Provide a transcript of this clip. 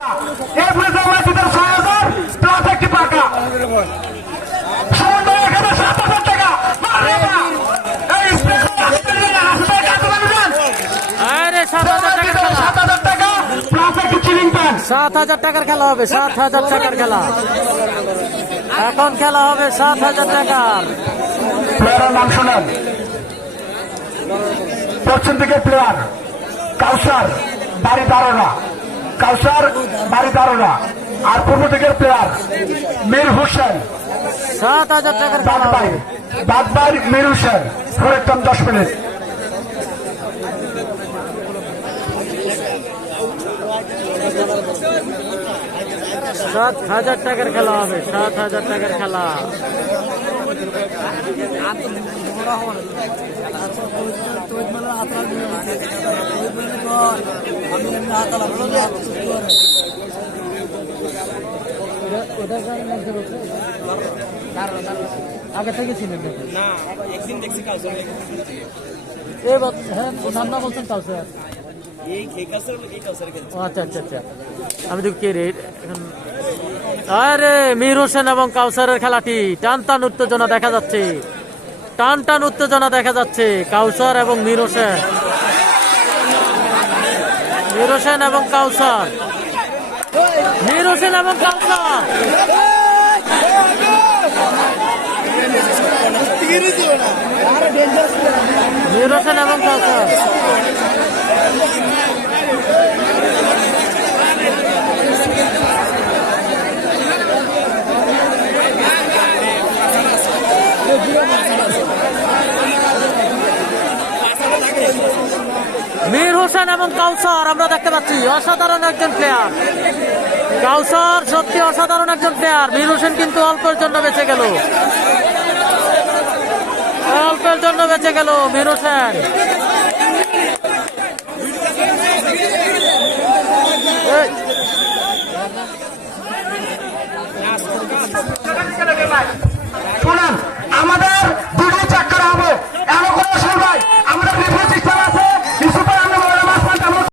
7,000 টাকার খেলা হবে, 7,000 টাকার খেলা। এখন খেলা হবে 7,000 টাকার। প্লেয়ারের নাম শুনেন। পশ্চিম দিকে প্লেয়ার কাউসার বাড়ি দারোনা, কাউসার বাড়ি দারোনা। আর পূর্ব দিকের প্লেয়ার মীর হোসেন। 7,000 টাকার খেলা হবে। বাদবাই মীর হোসেন। ফোরের টাইম 10 মিনিট। 7,000 টাকার খেলা হবে, 7,000 টাকার খেলা। আগে থেকে ছিলেন না? একদিন দেখছি কাউসার। হ্যাঁ, নাম না বলছেন কাউসার। আচ্ছা আচ্ছা আচ্ছা, আমি তো কে রে এখন। আরে মীর হোসেন এবং কাউসারের খেলাটি টান টান উত্তেজনা দেখা যাচ্ছে, টান টান উত্তেজনা দেখা যাচ্ছে। কাউসার এবং মীর হোসেন, মীর হোসেন এবং কাউসার, মীর হোসেন এবং কাউসার। মীর হোসেন এবং কাউসার। মীর হোসেন এবং কাউসার আমরা দেখতে পাচ্ছি, অসাধারণ একজন প্লেয়ার। কাউসার সত্যি অসাধারণ একজন প্লেয়ার। মীর হোসেন কিন্তু অল্পের জন্য বেঁচে গেল, অল্পের জন্য বেঁচে গেল মীর হোসেন।